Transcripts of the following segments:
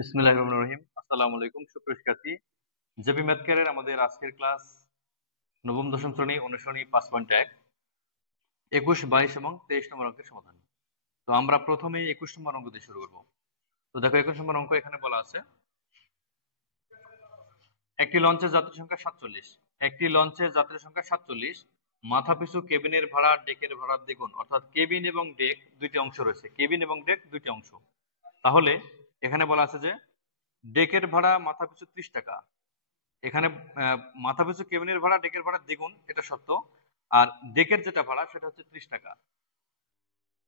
বিসমিল্লাহির রহমানির রহিম। আসসালামু আলাইকুম সুপ্রিয় শিক্ষার্থী। জেপি ম্যাথ কেয়ারের আমাদের আজকের ক্লাস নবম দশম শ্রেণী অনুশীলনী 5.1 21, 22 এবং 23 নম্বর অঙ্কের সমাধান। তো আমরা প্রথমেই 21 নম্বর অঙ্ক দিয়ে শুরু করব। তো দেখো 21 নম্বর অঙ্ক এখানে বলা আছে একটি লঞ্চের যাত্রী সংখ্যা 47। একটি লঞ্চের যাত্রী সংখ্যা 47, মাথাপিছু কেবিনের ভাড়া ডেকের ভাড়ার দ্বিগুণ, অর্থাৎ কেবিন এবং ডেক দুইটি অংশ রয়েছে। কেবিন এবং ডেক দুইটি অংশ। তাহলে এখানে বলা আছে যে ডেকের ভাড়া মাথাপিছু 30 টাকা। এখানে মাথাপিছু কেবিনের ভাড়া ডেকের ভাড়া দ্বিগুণ, এটা সত্য। আর ডেকের যেটা ভাড়া সেটা হচ্ছে 30 টাকা।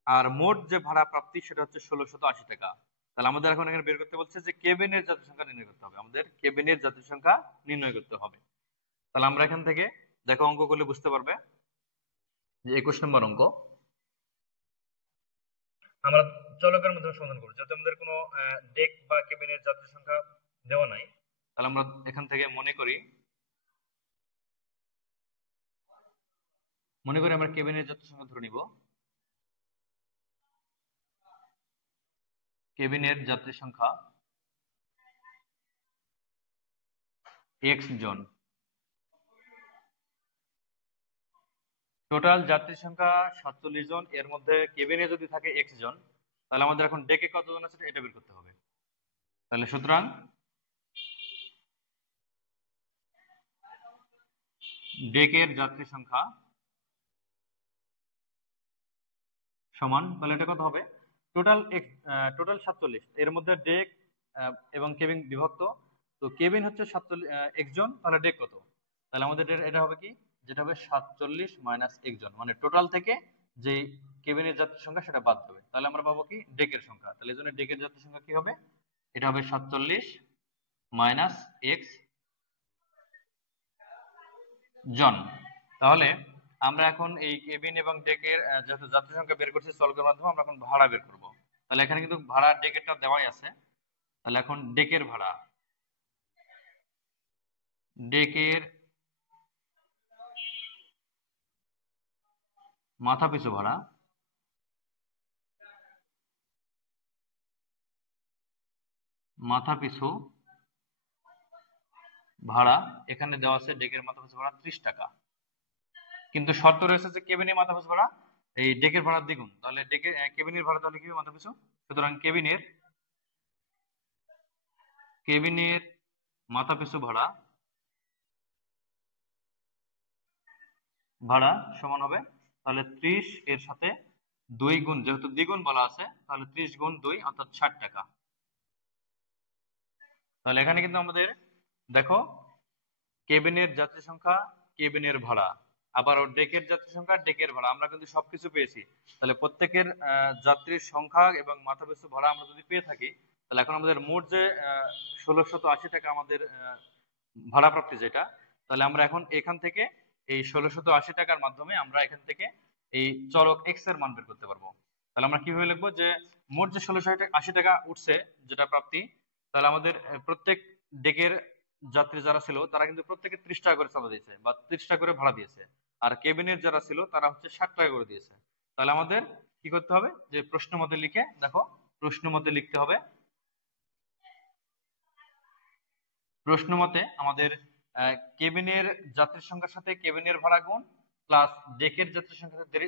আর মোট যে ভাড়া প্রাপ্তি সেটা হচ্ছে 1680 টাকা। তাহলে আমাদের এখন এখানে বের করতে বলছে যে কেবিনের যাত্রী সংখ্যা নির্ণয় করতে হবে। আমাদের কেবিনের যাত্রী সংখ্যা নির্ণয় করতে হবে। তাহলে আমরা এখান থেকে দেখো অঙ্ক করলে বুঝতে পারবে যে 21 নম্বর অঙ্ক আমরা চলকের মাধ্যমে সমাধান করব। যাতে আমাদের কোনো ডেক বা কেবিনের যাত্রী সংখ্যা দেওয়া নাই, তাহলে আমরা এখান থেকে মনে করি আমরা কেবিনের যাত্রী সংখ্যা ধরে নিব। কেবিনের যাত্রী সংখ্যা x জন। টোটাল যাত্রী সংখ্যা 47 জন, এর মধ্যে কেবিনে যদি থাকে x জন, তাহলে আমাদের এখন ডেকে কতজন আছে এটা বের করতে হবে। তাহলে সুতরাং ডেকের যাত্রী সংখ্যা সমান, তাহলে এটা কত হবে, টোটাল টোটাল 47, এর মধ্যে ডেক এবং কেবিন বিভক্ত। তো কেবিন হচ্ছে 47 x জন, তাহলে ডেক কত, তাহলে আমাদের এটা হবে কি, যেটা হবে 47 মাইনাস 1 জন, মানে টোটাল থেকে যে কেবিনের যাত্রী সংখ্যা সেটা বাদ দেবে। তাহলে আমরা পাবো কি ডেকের সংখ্যা। তাহলে এই জন্য ডেকের যাত্রী সংখ্যা কি হবে, এটা হবে 47 মাইনাস x জন। তাহলে আমরা এখন এই কেবিন এবং ডেকের যেহেতু যাত্রী সংখ্যা বের করছি চলকের মাধ্যমে, আমরা এখন ভাড়া বের করব। তাহলে এখানে কিন্তু ভাড়া ডেকেরটা দেওয়াই আছে। তাহলে এখন ডেকের ভাড়া, ডেকের মাথাপিছু ভাড়া, মাথাপিছু ভাড়া এখানে দেওয়া আছে ডেকের মাথাপিছু ভাড়া 30 টাকা। কিন্তু শর্ত রয়েছে যে কেবিনের মাথাপিছু ভাড়া এই ডেকের ভাড়ার দ্বিগুণ। তাহলে ডেকের কেবিনের ভাড়া তাহলে কি হবে মাথাপিছু, সুতরাং কেবিনের মাথাপিছু ভাড়া সমান হবে, তাহলে 30 এর সাথে 2 গুণ, যেহেতু দ্বিগুণ বলা আছে তাহলে 30 গুণ 2 অর্থাৎ 60 টাকা। তাহলে এখানে কিন্তু আমাদের দেখো কেবিনের যাত্রী সংখ্যা, কেবিনের ভাড়া, আবার ডেকের যাত্রী সংখ্যা, ডেকের ভাড়া, আমরা কিন্তু সবকিছু পেয়েছি। তাহলে প্রত্যেকের যাত্রীর সংখ্যা এবং মাথাপিছু ভাড়া আমরা যদি পেয়ে থাকি, তাহলে এখন আমাদের মোট যে 1680 টাকা আমাদের ভাড়া প্রাপ্তি যেটা, তাহলে আমরা এখন এখান থেকে এই 1680 টাকার মাধ্যমে আমরা এখান থেকে এই চলক এক্স এর মান বের করতে পারবো। তাহলে আমরা কিভাবে লিখবো, যে মোট যে 1680 টাকা উঠছে যেটা প্রাপ্তি, তাহলে আমাদের প্রত্যেক ডেকের যাত্রী যারা ছিল তারা কিন্তু প্রত্যেকে 30 টাকা করে চাঁদা দিয়েছে বা 30 টাকা করে ভাড়া দিয়েছে। আর কেবিনের যারা ছিল তারা হচ্ছে 60 টাকা করে দিয়েছে। তাহলে আমাদের কি করতে হবে, যে প্রশ্ন মতে লিখে দেখো, প্রশ্ন মতে লিখতে হবে, প্রশ্ন মতে আমাদের কেবিনের যাত্রীর সংখ্যার সাথে কেবিনের ভাড়া গুণ প্লাস ডেকের যাত্রীর সংখ্যার সাথে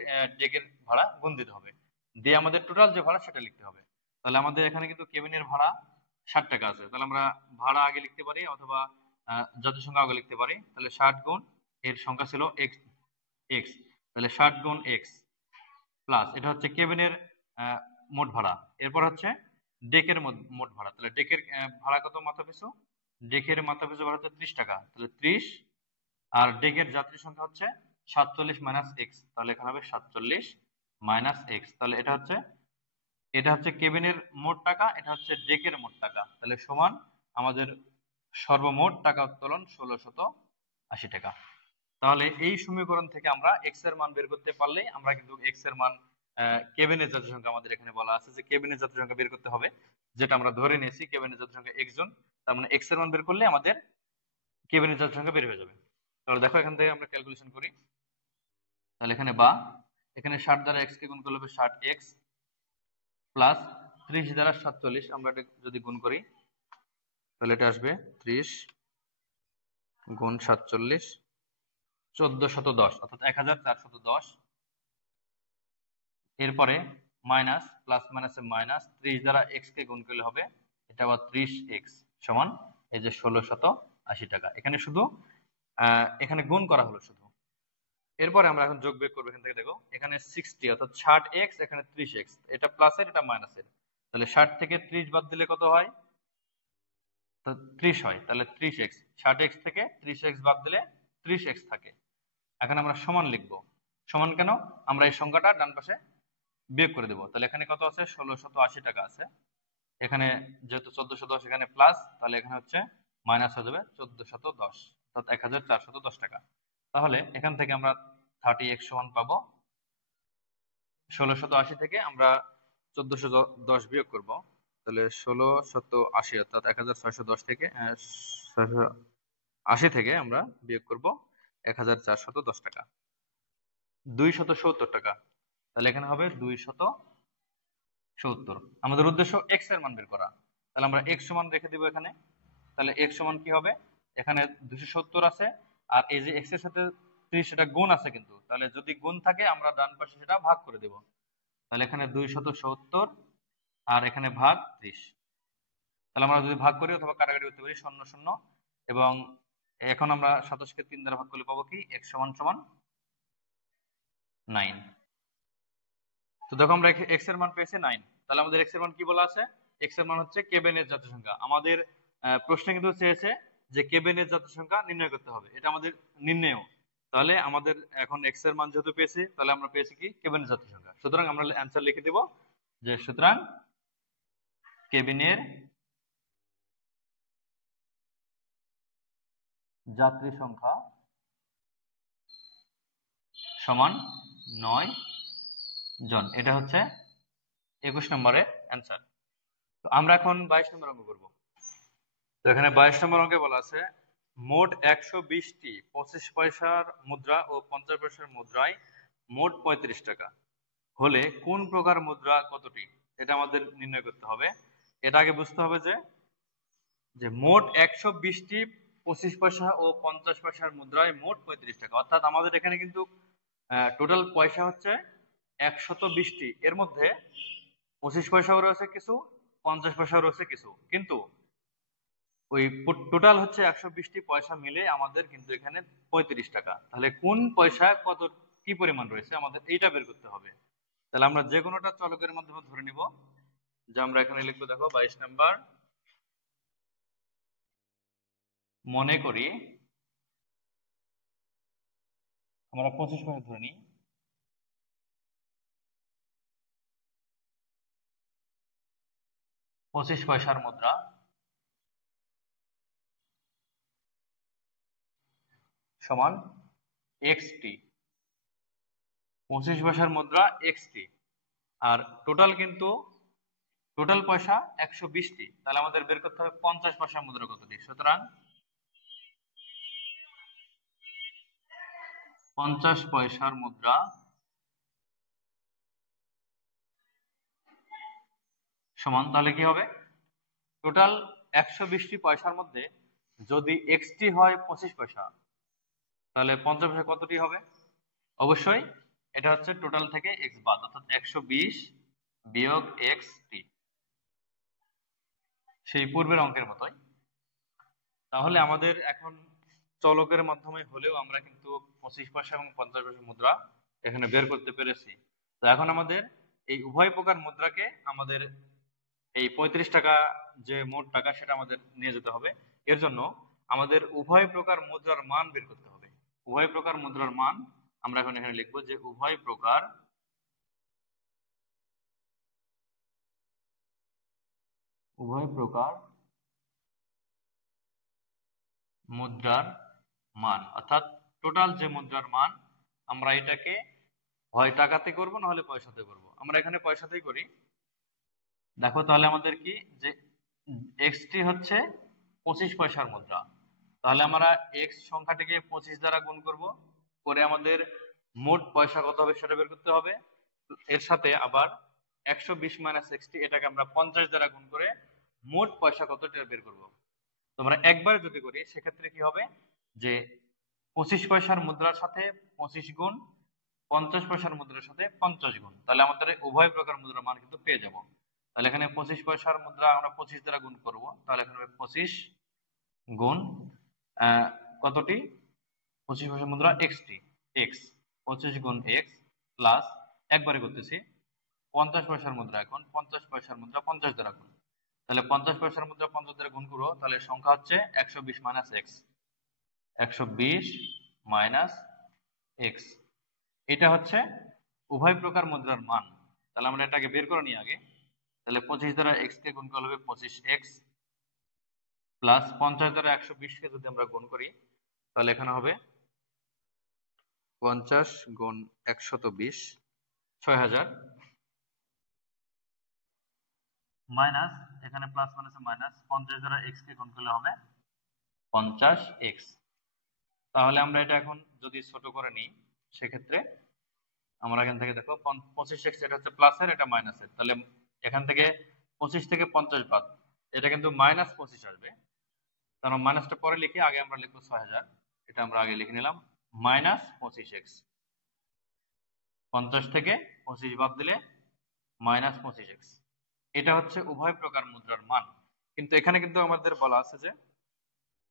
ডেকের ভাড়া গুণ দিতে হবে, দিয়ে আমাদের টোটাল যে ভাড়া সেটা লিখতে হবে। তাহলে আমাদের এখানে কিন্তু কেবিনের ভাড়া 60 টাকা আছে, তাহলে আমরা ভাড়া আগে লিখতে পারি অথবা যাত্রী সংখ্যা আগে লিখতে পারি। তাহলে 60 গুণ এর সংখ্যা ছিল এক্স এক্স, তাহলে 60 গুণ এক্স প্লাস এটা হচ্ছে কেবিনের মোট ভাড়া, এরপর হচ্ছে ডেকের মোট ভাড়া। তাহলে ডেকের ভাড়া কত মাথা পিছু, ডেকের মাথা পিছু ভাড়া হচ্ছে 30 টাকা, তাহলে 30, আর ডেকের যাত্রী সংখ্যা হচ্ছে 47 মাইনাস এক্স, তাহলে এখানে হবে 47 মাইনাস এক্স। তাহলে এটা হচ্ছে কেবিনের মোট টাকা, এটা হচ্ছে ডেকের মোট টাকা, তাহলে সমান আমাদের সর্বমোট টাকা উত্তোলন 1680 টাকা। তাহলে এই সমীকরণ থেকে আমরা এক্স এর মান বের করতে পারলে আমরা কিন্তু এক্স এর মান, কেবিনের যাত্রী সংখ্যা আমাদের এখানে বলা আছে যে কেবিনের যাত্রী সংখ্যা বের করতে হবে, যেটা আমরা ধরে নিয়েছি কেবিনের যাত্রী সংখ্যা x জন, তার মানে এক্স এর মান বের করলে আমাদের কেবিনের যাত্রী সংখ্যা বের হয়ে যাবে। তাহলে দেখো এখান থেকে আমরা ক্যালকুলেশন করি। তাহলে এখানে এখানে 60 দ্বারা x কে গুণ করলে হবে 60x প্লাস 30 দ্বারা 47, আমরা এটা যদি গুণ করি তাহলে এটা আসবে 30 গুণ 47 1410 অর্থাৎ 1410। এরপরে মাইনাস প্লাস মাইনাসে মাইনাস 30 দ্বারা x কে গুণ করলে হবে এটা আবার 30x সমান এই যে 1680 টাকা। এখানে শুধু এখানে গুণ করা হলো শুধু। এরপরে আমরা এখন যোগ বিয়োগ করবো। এখান থেকে দেখো এখানে 60 অর্থাৎ 60x, এখানে 30x, এটা প্লাসের এটা মাইনাসের। তাহলে 60 থেকে 30 বাদ দিলে কত হয়? 30 হয়। তাহলে 30x, 60x থেকে 30x বাদ দিলে 30x থাকে। এখন আমরা সমান লিখবো। সমান কেন? আমরা এই সংখ্যাটা ডান পাশে বিয়োগ করে দেবো। তাহলে এখানে কত আছে? 1680 টাকা আছে। এখানে যেহেতু 1410 এখানে প্লাস, তাহলে এখানে হচ্ছে মাইনাস হয়ে যাবে 1410 অর্থাৎ 1410 টাকা। তাহলে এখান থেকে আমরা 30x সমান পাবো 1680 থেকে আমরা 1410 বিয়োগ করব। তাহলে 1680 অর্থাৎ 1610 থেকে 680 থেকে আমরা বিয়োগ করব 1410 টাকা, 270 টাকা। তাহলে এখানে হবে 270। আমাদের উদ্দেশ্য x এর মান বের করা। তাহলে আমরা x সমান রেখে দিব এখানে। তাহলে x সমান কি হবে? এখানে 270 আছে, আর এই যে x এর সাথে 30 সেটা গুণ আছে কিন্তু, তাহলে যদি গুণ থাকে আমরা ডান পাশে সেটা ভাগ করে দেব। তাহলে এখানে 270 আর এখানে ভাগ 30। তাহলে আমরা যদি ভাগ করি অথবা কাটাকাটি করতে পারি 0 0, এবং এখন আমরা 27 কে 3 দ্বারা ভাগ করলে পাবো কি? x সমান সমান 9। তো দেখো আমরা x এর মান পেয়েছি 9। তাহলে আমাদের x এর মান কি বলা আছে? x এর মান হচ্ছে কেবেনের জাতীয় সংখ্যা। আমাদের প্রশ্নে কিন্তু চেয়েছে যে কেবেনের জাতীয় সংখ্যা নির্ণয় করতে হবে, এটা আমাদের নির্ণয়। তাহলে আমাদের এখন x এর মান যেহেতু পেয়েছি, তাহলে আমরা পেয়েছি কি? কেবেনের জাতীয় সংখ্যা। সুতরাং আমরা অ্যান্সার লিখে দেব যে সুতরাং কেবিনের যাত্রী সংখ্যা সমান 9 জন। এটা হচ্ছে 21 নম্বরের অ্যান্সার। তো আমরা এখন 22 নম্বর অঙ্ক করব। তো এখানে 22 নম্বর অঙ্কে বলা আছে মোট 120টি 25 পয়সার মুদ্রা ও 50 পয়সার মুদ্রায় মোট 35 টাকা হলে কোন প্রকার মুদ্রা কতটি? এটা আমাদের নির্ণয় করতে হবে। এটা আগে বুঝতে হবে যে মোট 120টি 25 পয়সা ও 50 পয়সার মুদ্রায় মোট 35 টাকা, অর্থাৎ আমাদের এখানে কিন্তু টোটাল পয়সা হচ্ছে 120টি। এর মধ্যে 25 পয়সাও রয়েছে কিছু, 50 পয়সাও রয়েছে কিছু, কিন্তু ওই টোটাল হচ্ছে 120টি পয়সা মিলে আমাদের কিন্তু এখানে 35 টাকা। তাহলে কোন পয়সা কত কি পরিমাণ রয়েছে আমাদের এইটা বের করতে হবে। তাহলে আমরা যে কোনোটা চলকের মাধ্যমে ধরে নিব। যে আমরা এখানে লিখবো, দেখো 22 নাম্বার, মনে করি আমরা 25 পয়সা ধরে নিই। 25 পয়সার মুদ্রা সমান xt। 25 পয়সার মুদ্রা xt, আর টোটাল কিন্তু টোটাল পয়সা 120টি। তাহলে আমাদের বের করতে হবে 50 পয়সার মুদ্রা কতটি। সুতরাং 50 পয়সার মুদ্রা সমান, তাহলে কি হবে? টোটাল 120টি পয়সার মধ্যে যদি xt হয় 25 পয়সা, তাহলে 50 পয়সা কতটি হবে? অবশ্যই এটা হচ্ছে টোটাল থেকে x বাদ, অর্থাৎ 120 বিয়োগ xt, সেই পূর্বের অঙ্কের মতোই। তাহলে আমাদের এখন চলকের মাধ্যমে হলেও আমরা কিন্তু 25 পয়সা এবং 50 পয়সা মুদ্রা এখানে বের করতে পেরেছি। তো এখন আমাদের এই উভয় প্রকার মুদ্রাকে আমাদের এই 35 টাকা যে মোট টাকা সেটা আমাদের নিয়ে যেতে হবে। এর জন্য আমাদের উভয় প্রকার মুদ্রার মান বের করতে হবে। উভয় প্রকার মুদ্রার মান আমরা এখন এখানে লিখবো যে উভয় প্রকার মুদ্রার মান, অর্থাৎ টোটাল যে মুদ্রার মান, আমরা এটাকে হয় টাকাতে করব না হলে পয়সাতে করব। আমরা এখানে পয়সাতেই করি। দেখো তাহলে আমাদের কি যে xt হচ্ছে 25 পয়সার মুদ্রা, তাহলে আমরা x সংখ্যাটিকে 25 দ্বারা গুণ করব, করে আমাদের মোট পয়সা কত হবে সেটা বের করতে হবে। এর সাথে আবার 120 মাইনাস 60 এটাকে আমরা 50 দ্বারা গুণ করে মোট পয়সা কত এটা বের করব। তোমরা একবার যদি করি সেক্ষেত্রে কি হবে যে 25 পয়সার মুদ্রার সাথে 25 গুণ, 50 পয়সার মুদ্রার সাথে 50 গুণ, তাহলে আমাদের উভয় প্রকার মুদ্রার মান কিন্তু পেয়ে যাব। তাহলে এখানে 25 পয়সার মুদ্রা আমরা 25 দ্বারা গুণ করব, তাহলে এখানে হবে 25 গুণ কতটি, 25 পয়সার মুদ্রা এক্সটি, এক্স, 25 গুণ এক্স প্লাস, একবারে করতেছি 50 পয়সার মুদ্রা, এখন 50 পয়সার মুদ্রা 50 দ্বারা গুণ, তাহলে 50 পয়সার মুদ্রা 50 দ্বারা গুণ করবো, তাহলে সংখ্যা হচ্ছে 120 মাইনাস এক্স, 120 মাইনাস এক্স। এটা হচ্ছে উভয় প্রকার মুদ্রার মান। তাহলে আমরা এটাকে বের করে নিই আগে। তাহলে 25 দ্বারা এক্স কে গুণ করলে হবে 25x প্লাস 50 দ্বারা 120 কে যদি আমরা গুণ করি তাহলে এখানে হবে 50 গুণ 120 6000 মাইনাস, এখানে প্লাস মাইনাসে মাইনাস, 50 দ্বারা x কে গুণ করলে হবে 50x। তাহলে আমরা এটা এখন যদি ছোট করে নিই সেক্ষেত্রে আমরা এখান থেকে দেখো 25x, এটা হচ্ছে প্লাসের, এটা মাইনাসের, তাহলে এখান থেকে 25 থেকে 50 বাদ, এটা কিন্তু মাইনাস 25 আসবে, কারণ মাইনাসটা পরে লিখি, আগে আমরা লিখবো 6000, এটা আমরা আগে লিখে নিলাম মাইনাস 25x, 50 থেকে 25 বাদ দিলে মাইনাস 25x। এটা হচ্ছে উভয় প্রকার মুদ্রার মান। কিন্তু এখানে কিন্তু আমাদের বলা আছে যে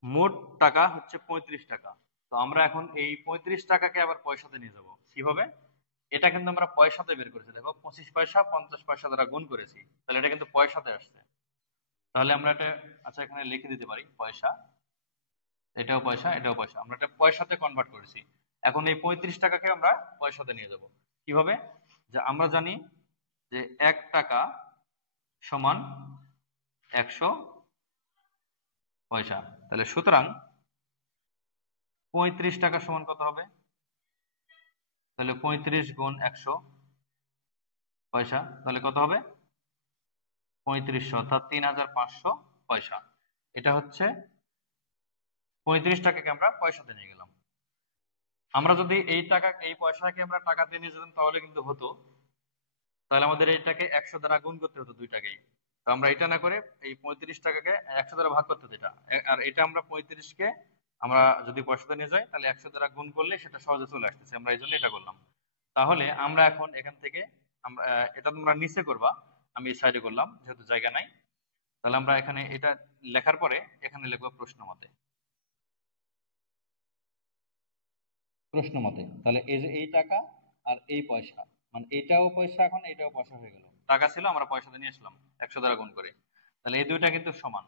মোট টাকা হচ্ছে 35 টাকা। তো আমরা এখন এই 35 টাকাকে আবার পয়সাতে নিয়ে যাব কিভাবে, এটা কিন্তু আমরা পয়সাতে বের করেছি, দেখো 25 পয়সা 50 পয়সা দ্বারা গুণ করেছি, তাহলে এটা কিন্তু পয়সাতে আসছে। তাহলে আমরা এটা, আচ্ছা এখানে লিখে দিতে পারি পয়সা, এটাও পয়সা এটাও পয়সা, আমরা এটা পয়সাতে কনভার্ট করেছি। এখন এই 35 টাকাকে আমরা পয়সাতে নিয়ে যাব কিভাবে, যে আমরা জানি যে 1 টাকা সমান 100 পয়সা, তাহলে সুতরাং 35 টাকা সমান কত হবে, তাহলে 35 গুণ 100 পয়সা, তাহলে কত হবে 3500, অর্থাৎ 3500 পয়সা। এটা হচ্ছে 35 টাকাকে আমরা পয়সাতে নিয়ে গেলাম। আমরা যদি এই টাকা, এই পয়সাকে আমরা টাকাতে নিয়ে যেতাম তাহলে কিন্তু হতো, তাহলে আমাদের এইটাকে 100 দ্বারা গুণ করতে হতো দুইটাকেই। তো আমরা এটা না করে এই 35 টাকাকে 100 দ্বারা ভাগ করতে হতো এটা, আর এটা আমরা 35 কে আমরা যদি পয়সাতে নিয়ে যাই তাহলে 100 দ্বারা গুণ করলে সেটা সহজে চলে আসতেছে, আমরা এই জন্য এটা করলাম। তাহলে আমরা এখন এখান থেকে আমরা এটা তোমরা নিচে করবা, আমি এই সাইডে করলাম যেহেতু জায়গা নাই। তাহলে আমরা এখানে এটা লেখার পরে এখানে লিখবো প্রশ্ন মতে, প্রশ্ন মতে। তাহলে এই যে এই টাকা আর এই পয়সা, মানে এটাও পয়সা, এখন এটাও পয়সা হয়ে গেল, টাকা ছিল আমরা পয়সাতে নিয়ে আসলাম 100 দ্বারা গুণ করে, তাহলে এই দুইটা কিন্তু সমান।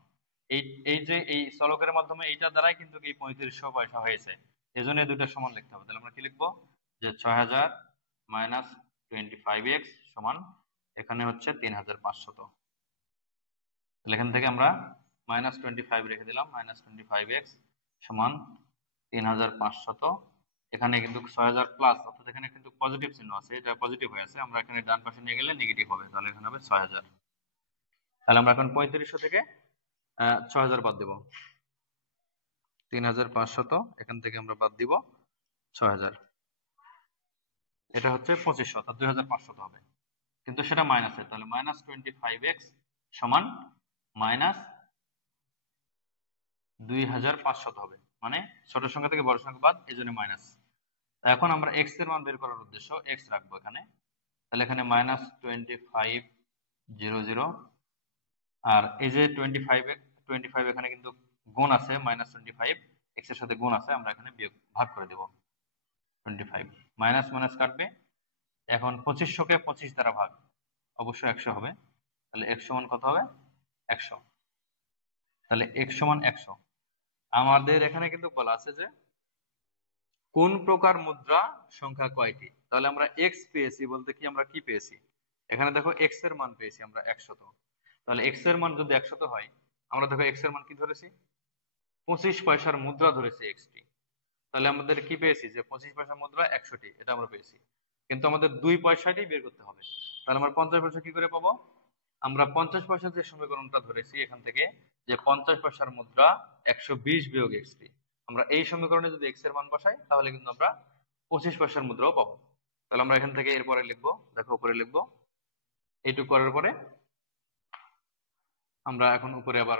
এই এই যে এই চলকের মাধ্যমে এইটা দ্বারাই কিন্তু এই 3500 পয়সা হয়েছে, এই জন্য এই দুইটা সমান লিখতে হবে। তাহলে আমরা কি লিখবো, যে 6000 মাইনাস 25x সমান, এখানে হচ্ছে 3500। তাহলে এখান থেকে আমরা মাইনাস 25 রেখে দিলাম, মাইনাস 25x সমান 3500। এখানে কিন্তু 6000 প্লাস, অর্থাৎ এখানে কিন্তু পজিটিভ চিহ্ন আছে, এটা পজিটিভ হয়ে আছে, আমরা এখানে ডান পাশে নিয়ে গেলে নেগেটিভ হবে, তাহলে এখানে হবে 6000। তাহলে আমরা এখন 3500 থেকে 6000 বাদ দেব, 3500, এখান থেকে আমরা বাদ দিব 6000, এটা হচ্ছে 2500, অর্থাৎ 2500 হবে, কিন্তু সেটা মাইনাসের, তাহলে মাইনাস 25x সমান মাইনাস 2500 হবে, মানে ছোট সংখ্যা থেকে বড় সংখ্যা বাদ, এই জন্য মাইনাস। এখন আমরা x এর মান বের করার উদ্দেশ্য x রাখবো এখানে, তাহলে এখানে মাইনাস 2500, আর এই যে 25 এখানে কিন্তু গুণ আছে, মাইনাস 25 x এর সাথে গুণ আছে, আমরা এখানে বিয়োগ ভাগ করে দেব 25, মাইনাস মাইনাস কাটবে। এখন 2500 কে 25 দ্বারা ভাগ, অবশ্যই 100 হবে, তাহলে x সমান কত হবে 100, তাহলে x সমান 100। আমাদের এখানে কিন্তু বলা আছে যে কোন প্রকার মুদ্রা সংখ্যা কয়টি, তাহলে আমরা x পেয়েছি বলতে কি আমরা কি পেয়েছি, এখানে দেখো x এর মান পেয়েছি আমরা 100, তাহলে x এর মান যদি 100 হয়, আমরা দেখো x এর মান কি ধরেছি, 25 পয়সার মুদ্রা ধরেছি x টি, তাহলে আমাদের কি পেয়েছি যে 25 পয়সার মুদ্রা 100টি, এটা আমরা পেয়েছি। কিন্তু আমাদের 2 পয়সাটাই বের করতে হবে, তাহলে আমরা 50 পয়সা কি করে পাবো, আমরা 50 পয়সার যে সমীকরণটা ধরেছি এখান থেকে, যে 50 পয়সার মুদ্রা 120 বিয়োগ x টি, আমরা এই সমীকরণে যদি x এর মান বসাই তাহলে কিন্তু আমরা 25 পয়সার মুদ্রাও পাবো। তাহলে আমরা এখান থেকে এরপরে লিখবো, দেখো উপরে লিখবো, এইটুকু করার পরে আমরা এখন উপরে আবার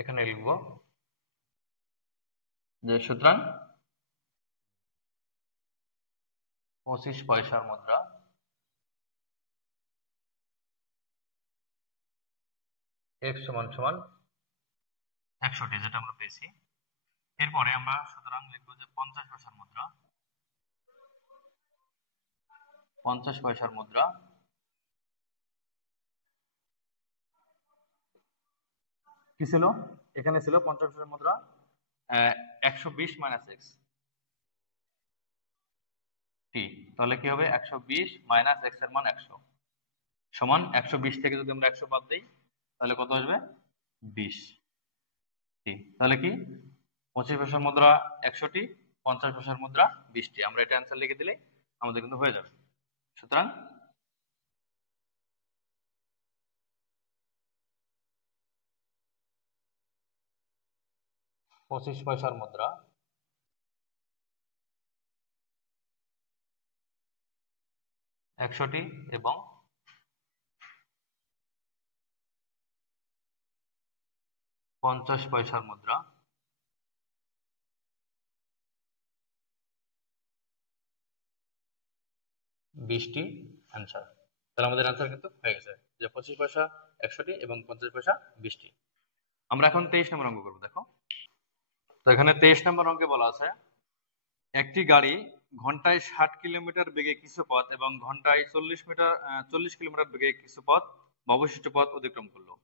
এখানে লিখবো যে সুতরাং 25 পয়সার মুদ্রা x সমান সমান 100টি, যেটা আমরা পেয়েছি। এরপরে আমরা সুতরাং লিখবো যে 50 পয়সার মুদ্রা, 50 পয়সার মুদ্রা কি ছিল, এখানে ছিল 50 পয়সার মুদ্রা 120 মাইনাস এক্স টি। তাহলে কি হবে, 120 মাইনাস এক্স এর মান 100 সমান 120 থেকে যদি আমরা 100 বাদ দিই তাহলে কত আসবে, 20 টি। তাহলে কি 25 পয়সার মুদ্রা 100টি, 50 পয়সার মুদ্রা 20টি। আমরা এটা অ্যান্সার লিখে দিলে আমাদের কিন্তু হয়ে যাবে। সুতরাং 25 পয়সার মুদ্রা 100টি এবং 50 পয়সার মুদ্রা 20টি অ্যান্সার। তাহলে আমাদের অ্যান্সার কিন্তু হয়ে গেছে যে 25 পয়সা 100টি এবং 50 পয়সা 20টি। আমরা এখন 23 নম্বর অঙ্ক করব। দেখো তো এখানে 23 নম্বর অঙ্কে বলা আছে একটি গাড়ি ঘন্টায় 60 কিলোমিটার বেগে কিছু পথ এবং ঘন্টায় 40 কিলোমিটার বেগে কিছু পথ বা অবশিষ্ট পথ অতিক্রম করলো।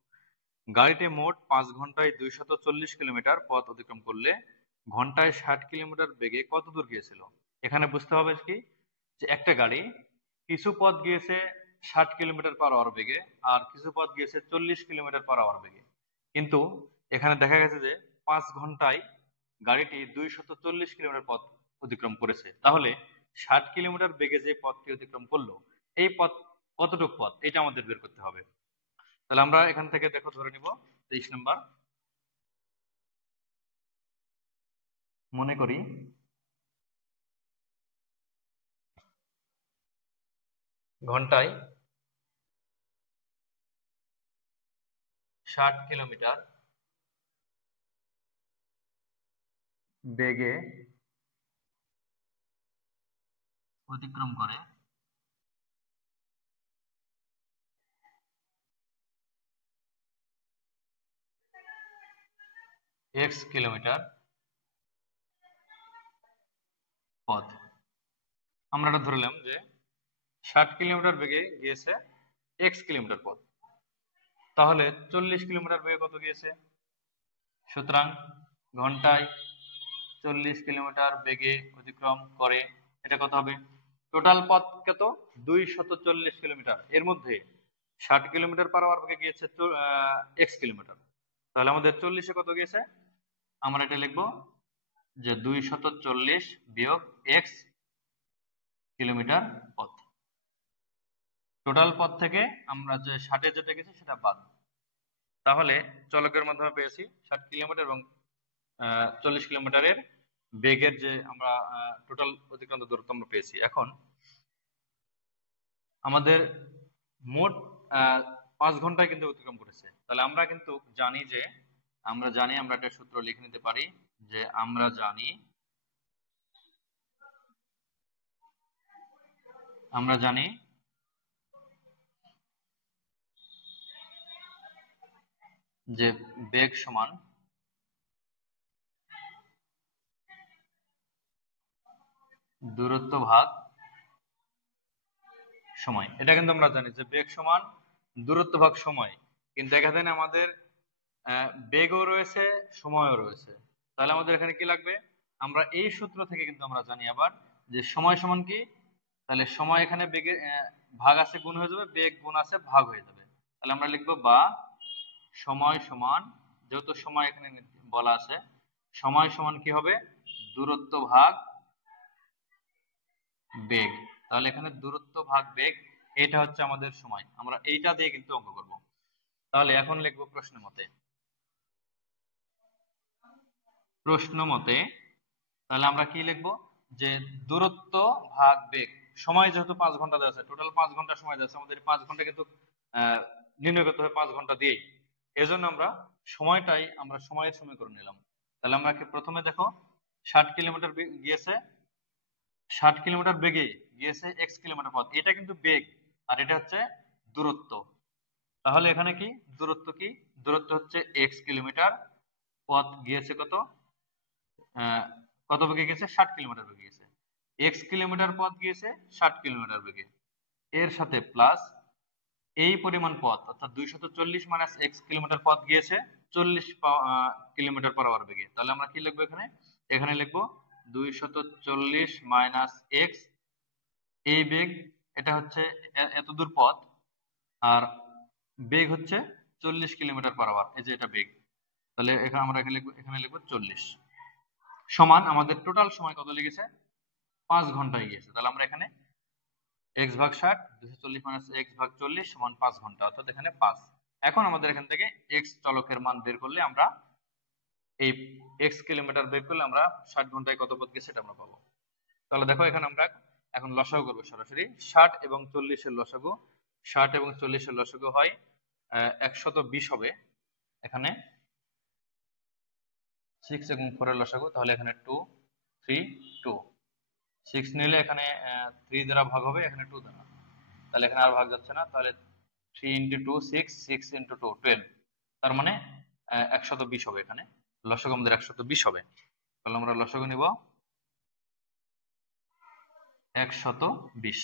গাড়িটি মোট 5 ঘন্টায় 240 কিলোমিটার পথ অতিক্রম করলে ঘন্টায় 60 কিলোমিটার বেগে কত দূর গিয়েছিল। এখানে বুঝতে হবে কি যে একটা গাড়ি কিছু পথ গিয়েছে 60 কিলোমিটার পার আওয়ার বেগে আর কিছু পথ গিয়েছে 40 কিলোমিটার পার আওয়ার বেগে, কিন্তু এখানে দেখা গেছে যে 5 ঘন্টায় গাড়িটি 240 কিলোমিটার পথ অতিক্রম করেছে। তাহলে 60 কিলোমিটার বেগে যে পথটি অতিক্রম করলো এই পথ কতটুকু পথ, এটা আমাদের বের করতে হবে। তাহলে আমরা এখান থেকে দেখো ধরে নিব 23 নম্বর, মনে করি ঘন্টায় 60 কিলোমিটার বেগে অতিক্রম করে x কিলোমিটার পথ। আমরা এটা ধরলাম যে 60 কিলোমিটার বেগে গিয়েছে x কিলোমিটার পথ, তাহলে 40 কিলোমিটার বেগে কত গিয়েছে। সুতরাং ঘন্টায় 40 কিলোমিটার বেগে অতিক্রম করে, এটা কত হবে, টোটাল পথ কত, 240 কিলোমিটার। এর মধ্যে 60 কিলোমিটার পার আওয়ার বেগে গিয়েছে x কিলোমিটার, তাহলে আমাদের 40-এ কত গিয়েছে, আমরা এটা লিখবো যে 240 বিয়োগ x কিলোমিটার পথ। টোটাল পথ থেকে আমরা যে 60-এ যেটা গেছি সেটা বাদ, তাহলে চলকের মাধ্যমে পেয়েছি 60 কিলোমিটার এবং 40 কিলোমিটারের বেগের যে আমরা টোটাল অতিক্রান্ত দূরত্ব আমরা পেয়েছি। এখন আমাদের মোট 5 ঘন্টায় কিন্তু অতিক্রম করেছে, তাহলে আমরা কিন্তু জানি যে আমরা একটা সূত্র লিখে নিতে পারি যে আমরা জানি যে বেগ সমান দূরত্ব ভাগ সময়। এটা কিন্তু আমরা জানি যে বেগ সমান দূরত্ব ভাগ সময়, কিন্তু এখানে আমাদের বেগও রয়েছে সময়ও রয়েছে। তাহলে আমাদের এখানে কি লাগবে, আমরা এই সূত্র থেকে কিন্তু আমরা জানি আবার যে সময় সমান কি, তাহলে সময় এখানে বেগে ভাগ আছে গুণ হয়ে যাবে, বেগ গুণ আছে ভাগ হয়ে যাবে। তাহলে আমরা লিখবো বা সময় সমান, যেহেতু সময় এখানে বলা আছে, সময় সমান কি হবে, দূরত্ব ভাগ বেগ। তাহলে এখানে দূরত্ব ভাগ বেগ, এটা হচ্ছে আমাদের সময়। আমরা এইটা দিয়ে কিন্তু অঙ্ক করব। তাহলে এখন লিখবো প্রশ্ন মতে তাহলে আমরা কি লিখবো যে দূরত্ব ভাগ বেগ। সময় যেহেতু 5 ঘন্টা দেওয়া আছে, টোটাল 5 ঘন্টা সময় দেওয়া আছে, আমাদের 5 ঘন্টা কিন্তু নির্ণয় করতে হবে 5 ঘন্টা দিয়েই। এজন্য আমরা সময়টাই আমরা সময়ের সময় করে নিলাম। তাহলে আমরা প্রথমে দেখো 60 কিলোমিটার গিয়েছে, 60 কিলোমিটার বেগে গিয়েছে x কিলোমিটার পথ, এটা কিন্তু বেগ আর এটা হচ্ছে দূরত্ব। তাহলে এখানে কি দূরত্ব, কি দূরত্ব হচ্ছে x কিলোমিটার, পথ গিয়েছে কত, কত বেগে গেছে, 60 কিলোমিটার বেগে গেছে। x কিলোমিটার পথ গিয়েছে 60 কিলোমিটার বেগে, এর সাথে প্লাস এই পরিমাণ পথ অর্থাৎ 240 মাইনাস x কিলোমিটার পথ গিয়েছে 40 কিলোমিটার পার আওয়ার বেগে। তাহলে আমরা কি লিখবো এখানে, এখানে লিখবো 240 মাইনাস x, এই বেগ, এটা হচ্ছে এত দূর পথ, আর বেগ হচ্ছে 40 কিলোমিটার পার আওয়ার, এই যে এটা বেগ। তাহলে এখানে আমরা এখানে লিখবো 40 সমান আমাদের টোটাল সময় কত লেগেছে, 5 ঘন্টা গিয়েছে। তাহলে আমরা এখানে x ভাগ 60, 240 মাইনাস x ভাগ 40 সমান 5 ঘন্টা, অর্থাৎ এখানে 5। এখন আমাদের এখান থেকে x চলকের মান বের করলে আমরা এই x কিলোমিটার বের করলে আমরা 60 ঘন্টায় কত পথ গেছে সেটা আমরা পাবো। তাহলে দেখো এখানে আমরা এখন লসাগু করবো সরাসরি। 60 এবং 40 এর লসাগু, 60 এবং 40 এর লসাগু হয় 120 হবে। এখানে 6 এবং 4 এর লসাগু, তাহলে এখানে 2 3 2, 6 নিলে এখানে 3 দ্বারা ভাগ হবে, এখানে 2 দ্বারা, তাহলে এখানে আর ভাগ যাচ্ছে না। তাহলে 3 ইন্টু 2 6, 6 ইন্টু 2 12, তার মানে 120 হবে। এখানে লসাগু আমাদের 120 হবে। তাহলে আমরা লসাগু নিব 120।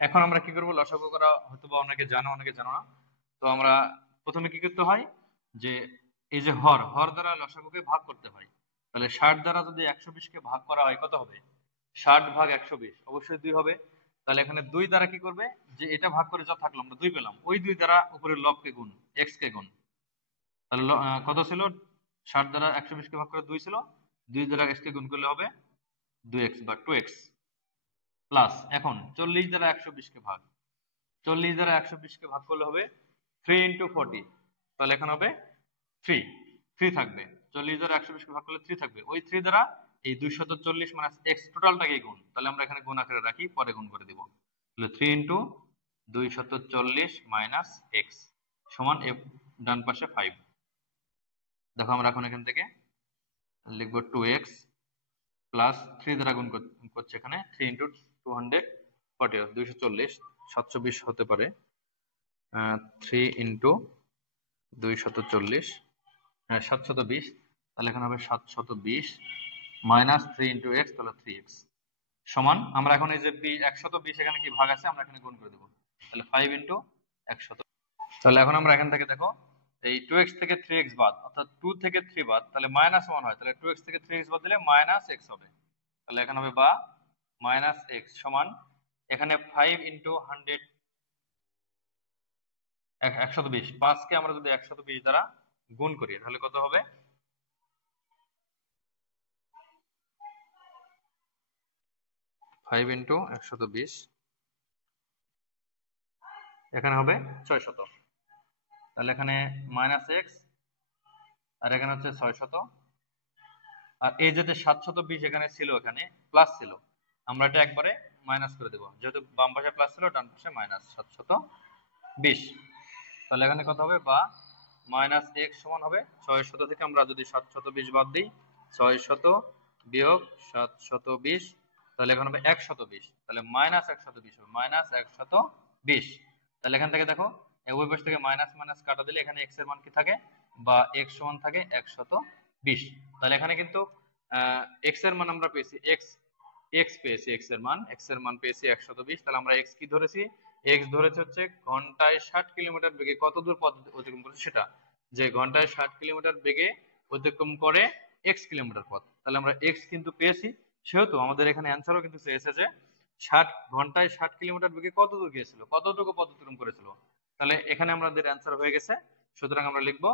এখন আমরা কি করব, লসাগু করা হয়তো বা অনেকে জানো অনেকে জানো না। তো আমরা প্রথমে কি করতে হয়, যে এই যে হর দ্বারা লসাগুকে ভাগ করতে হয়। তাহলে 60 দ্বারা যদি 120 কে ভাগ করা হয় কত হবে, 60 ভাগ 120 অবশ্যই 2 হবে। তাহলে এখানে 2 দ্বারা কি করবে, যে এটা ভাগ করে যা থাকলো আমরা 2 পেলাম, ওই 2 দ্বারা উপরে লবকে গুণ, x কে গুণ। তাহলে কত ছিল, 60 দ্বারা 120 কে ভাগ করে 2 ছিল, 2 দ্বারা x কে গুণ করলে হবে 2x বা 2x প্লাস। এখন 40 দ্বারা 120 কে ভাগ, 40 দ্বারা 120 কে ভাগ করলে হবে 3 ইন্টু 40, তাহলে এখানে হবে 3, 3 থাকবে। 40 দ্বারা 120 কে ভাগ করলে 3 থাকবে, ওই 3 দ্বারা এই 240 মাইনাস x টোটালটাকে গুণ, তাহলে আমরা এখানে গুণ আকারে রাখি, পরে গুণ করে দিব। তাহলে 3 ইন্টু 240 মাইনাস x সমান ডান পাশে 5। দেখো আমরা এখন এখান থেকে লিখবো 2x প্লাস 3 দ্বারা গুণ করছে, এখানে 3 ইন্টু 240, 240 720 হতে পারে, 3 ইন্টু 240, হ্যাঁ 720, তাহলে এখানে হবে 720 মাইনাস 3 ইন্টু এক্স, তাহলে 3x সমান, আমরা এখন এই যে 120 এখানে কি ভাগ আছে আমরা এখানে গুণ করে দেবো, তাহলে 5 ইন্টু 100। তাহলে এখন আমরা এখান থেকে দেখো এই 2x থেকে 3x বাদ, অর্থাৎ 2 থেকে 3 বাদ, তাহলে মাইনাস 1 হয়, তাহলে 2x থেকে 3x বাদ দিলে মাইনাস x হবে। তাহলে এখানে হবে বা মাইনাস x সমান, এখানে 5 ইন্টু 100 120, 5 কে আমরা যদি 120 দ্বারা গুণ করি তাহলে কত হবে, 5 ইন্টু 120, এখানে হবে 600। তাহলে এখানে মাইনাস x আর এখানে হচ্ছে 600, আর এই যে 720 এখানে ছিল, এখানে প্লাস ছিল, আমরা এটা একবারে মাইনাস করে দেব, যেহেতু বাম পাশে প্লাস ছিল ডান পাশে মাইনাস 720। তাহলে এখানে কত হবে, বা মাইনাস x সমান হবে 600 থেকে আমরা যদি 720 বাদ দিই, 600 বিয়োগ 720, তাহলে এখানে হবে 120, তাহলে মাইনাস 120 হবে, মাইনাস 120। তাহলে এখান থেকে দেখো উভয় পাশ থেকে মাইনাস মাইনাস কাটা দিলে এখানে x এর মান কি থাকে, বা x সমান থাকে 120। তাহলে এখানে কিন্তু x এর মান আমরা পেয়েছি, x পেয়েছি, x এর মান পেয়েছি 120। তাহলে আমরা x কি ধরেছি, x ধরেছে হচ্ছে ঘন্টায় 60 কিলোমিটার বেগে কত দূর পথ অতিক্রম করেছে সেটা, যে ঘন্টায় 60 কিলোমিটার বেগে অতিক্রম করে x কিলোমিটার পথ। তাহলে আমরা x কিন্তু পেয়েছি, সেহেতু আমাদের এখানে অ্যান্সারও কিন্তু চেয়েছে যে 60 ঘন্টায় 60 কিলোমিটার বেগে কত দূর গিয়েছিল, কতটুকু পথ অতিক্রম করেছিল। তাহলে এখানে আমাদের অ্যান্সার হয়ে গেছে। সুতরাং আমরা লিখবো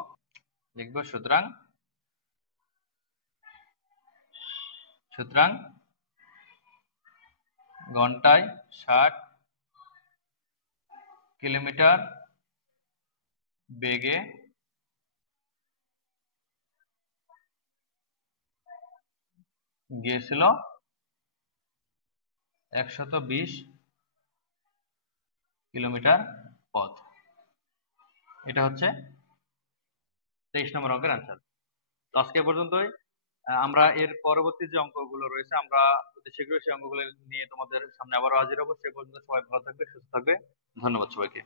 সুতরাং ঘন্টায় 60 কিলোমিটার বেগে গিয়েছিল 120 কিলোমিটার পথ। এটা হচ্ছে 23 নম্বর অঙ্কের অ্যান্সার। তো আজকে এ পর্যন্তই। আমরা এর পরবর্তী যে অঙ্কগুলো রয়েছে আমরা অতি শীঘ্রই সেই অঙ্কগুলো নিয়ে তোমাদের সামনে আবারও হাজির হবো। সে পর্যন্ত সবাই ভালো থাকবে, সুস্থ থাকবে। ধন্যবাদ সবাইকে।